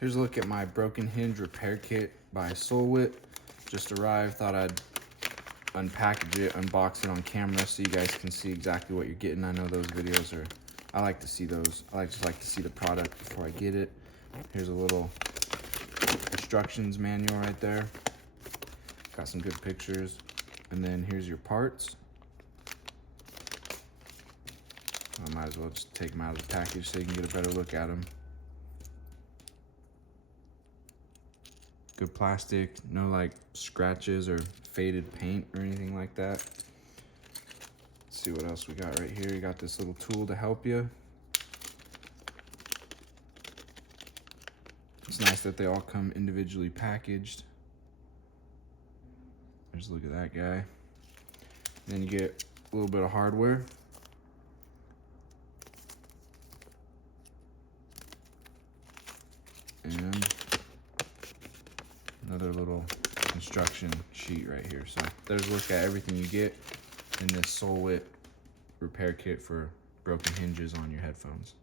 Here's a look at my broken hinge repair kit by SOULWIT. Just arrived, thought I'd unpackage it, unbox it on camera so you guys can see exactly what you're getting. I know those videos are, I like to see those. I just like to see the product before I get it. Here's a little instructions manual right there. Got some good pictures. And then here's your parts. I might as well just take them out of the package so you can get a better look at them. Good plastic, no like scratches or faded paint or anything like that. Let's see what else we got right here. You got this little tool to help you. It's nice that they all come individually packaged. Just look at that guy. And then you get a little bit of hardware. And another little instruction sheet right here. So there's a look at everything you get in this SOULWIT repair kit for broken hinges on your headphones.